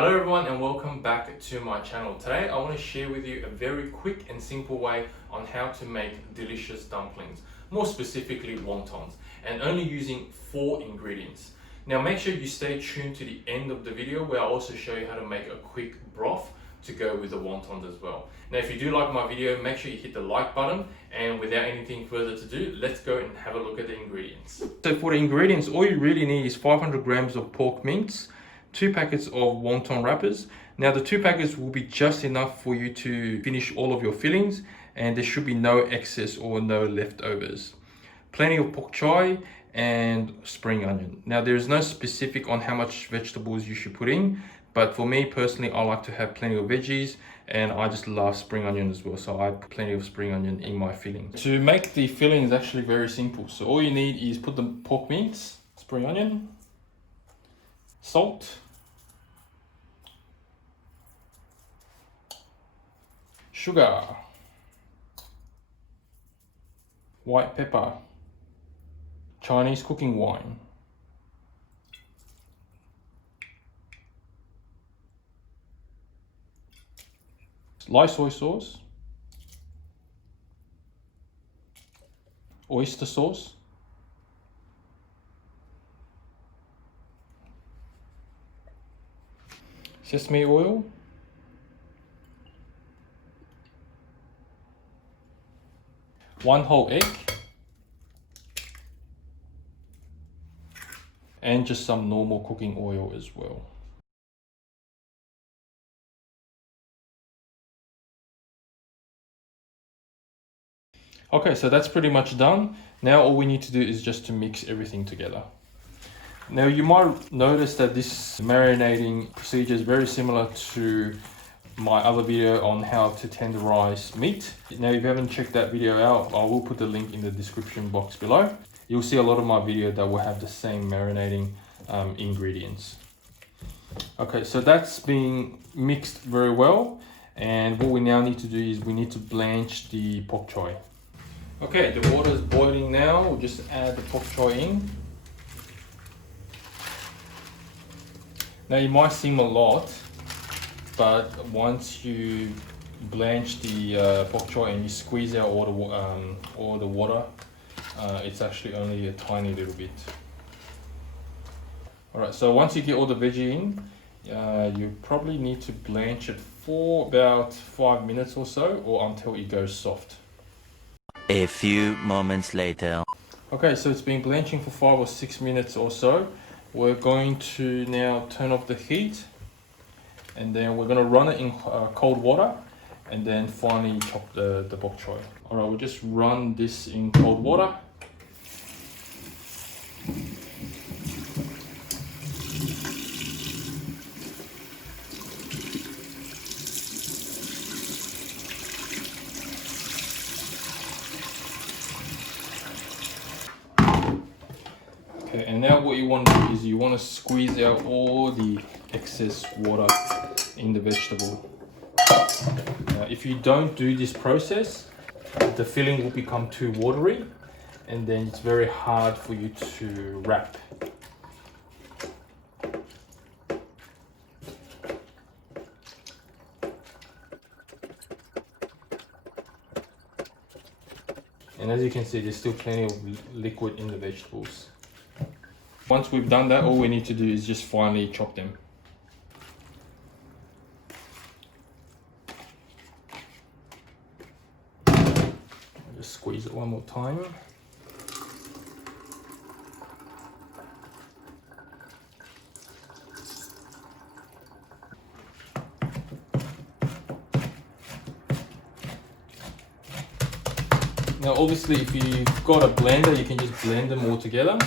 Hello everyone and welcome back to my channel. Today I want to share with you a very quick and simple way on how to make delicious dumplings, more specifically wontons, and only using 4 ingredients. Now make sure you stay tuned to the end of the video where I'll also show you how to make a quick broth to go with the wontons as well. Now if you do like my video, make sure you hit the like button, and without anything further to do, let's go and have a look at the ingredients. So for the ingredients, all you really need is 500 grams of pork mince, 2 packets of wonton wrappers. Now the 2 packets will be just enough for you to finish all of your fillings, and there should be no excess or no leftovers. Plenty of bok choy and spring onion. Now there is no specific on how much vegetables you should put in, but for me personally, I like to have plenty of veggies, and I just love spring onion as well, so I put plenty of spring onion in my filling. To make the filling is actually very simple. So all you need is put the pork mince, spring onion, salt, sugar, white pepper, Chinese cooking wine, light soy sauce, oyster sauce, sesame oil, one whole egg, and just some normal cooking oil as well. Okay, so that's pretty much done. Now all we need to do is just to mix everything together. Now you might notice that this marinating procedure is very similar to my other video on how to tenderize meat. Now if you haven't checked that video out, I will put the link in the description box below. You'll see a lot of my video that will have the same marinating ingredients. Okay, so that's being mixed very well, and what we now need to do is we need to blanch the bok choy. Okay, the water is boiling now. We'll just add the bok choy in. Now it might seem a lot, but once you blanch the bok choy and you squeeze out all the water, it's actually only a tiny little bit. Alright, so once you get all the veggie in, you probably need to blanch it for about 5 minutes or so, or until it goes soft. A few moments later. Okay, so it's been blanching for 5 or 6 minutes or so. We're going to now turn off the heat, and then we're going to run it in cold water, and then finally chop the bok choy. Alright, we'll just run this in cold water. Okay, and now what you want to do is you want to squeeze out all the excess water in the vegetable. Now, if you don't do this process, the filling will become too watery, and then it's very hard for you to wrap. And as you can see, there's still plenty of liquid in the vegetables. Once we've done that, all we need to do is just finally chop them. I'll just squeeze it one more time. Now obviously if you've got a blender, you can just blend them all together.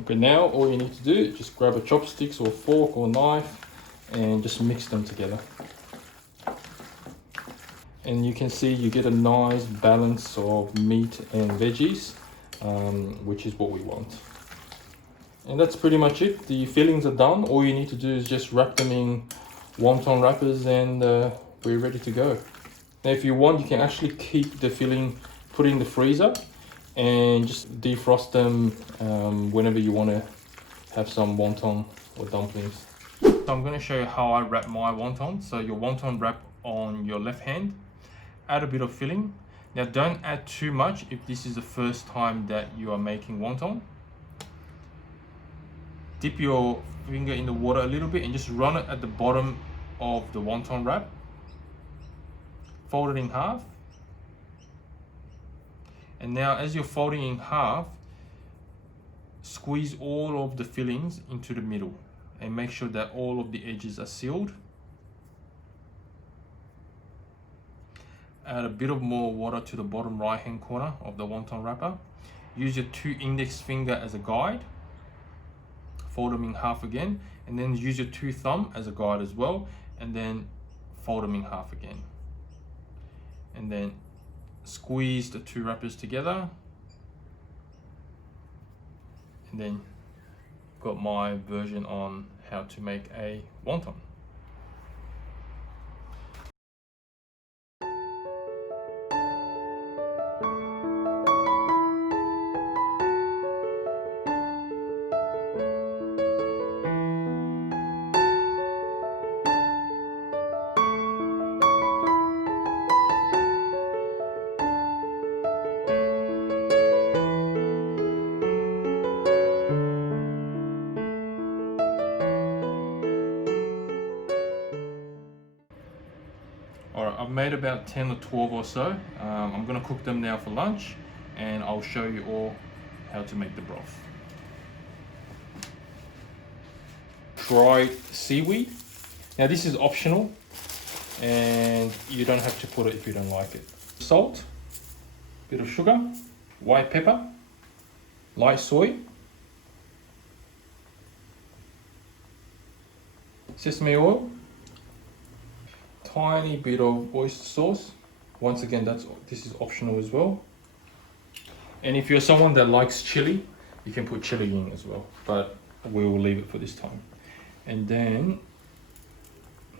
Okay, now all you need to do is just grab a chopsticks or fork or knife and just mix them together. And you can see you get a nice balance of meat and veggies, which is what we want. And that's pretty much it. The fillings are done. All you need to do is just wrap them in wonton wrappers, and we're ready to go. Now if you want, you can actually keep the filling put it in the freezer and just defrost them whenever you want to have some wonton or dumplings. So I'm going to show you how I wrap my wonton. So your wonton wrap on your left hand, add a bit of filling. Now don't add too much if this is the first time that you are making wonton. Dip your finger in the water a little bit and just run it at the bottom of the wonton wrap. Fold it in half. And now as you're folding in half, squeeze all of the fillings into the middle and make sure that all of the edges are sealed. Add a bit of more water to the bottom right hand corner of the wonton wrapper. Use your 2 index finger as a guide. Fold them in half again, and then use your 2 thumb as a guide as well, and then fold them in half again. And then squeeze the 2 wrappers together. And then got my version on how to make a wonton. Alright, I've made about 10 or 12 or so. I'm going to cook them now for lunch, and I'll show you all how to make the broth. Dried seaweed. Now this is optional and you don't have to put it if you don't like it. Salt, bit of sugar, white pepper, light soy, sesame oil, tiny bit of oyster sauce. Once again, this is optional as well. And if you're someone that likes chili, you can put chili in as well, but we will leave it for this time. And then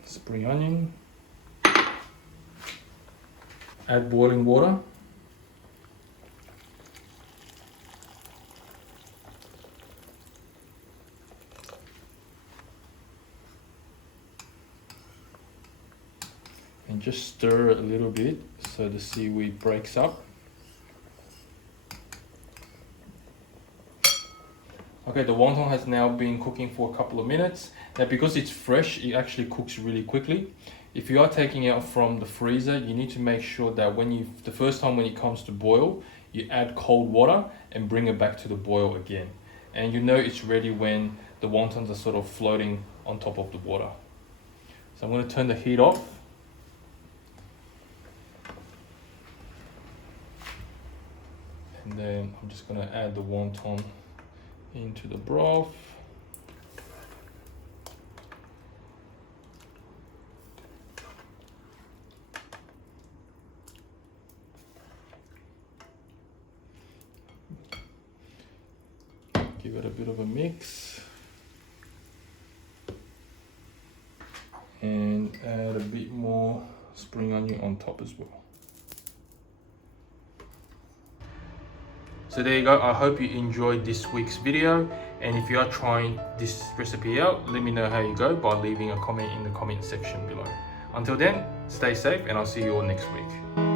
spring onion, add boiling water, and just stir it a little bit so the seaweed breaks up. Okay, the wonton has now been cooking for a couple of minutes. Now because it's fresh, it actually cooks really quickly. If you are taking it out from the freezer, you need to make sure that the first time when it comes to boil, you add cold water and bring it back to the boil again. And you know it's ready when the wontons are sort of floating on top of the water. So I'm going to turn the heat off. And then I'm just going to add the wonton into the broth. Give it a bit of a mix. And add a bit more spring onion on top as well. So there you go. I hope you enjoyed this week's video, and if you are trying this recipe out, let me know how you go by leaving a comment in the comment section below. Until then, stay safe and I'll see you all next week.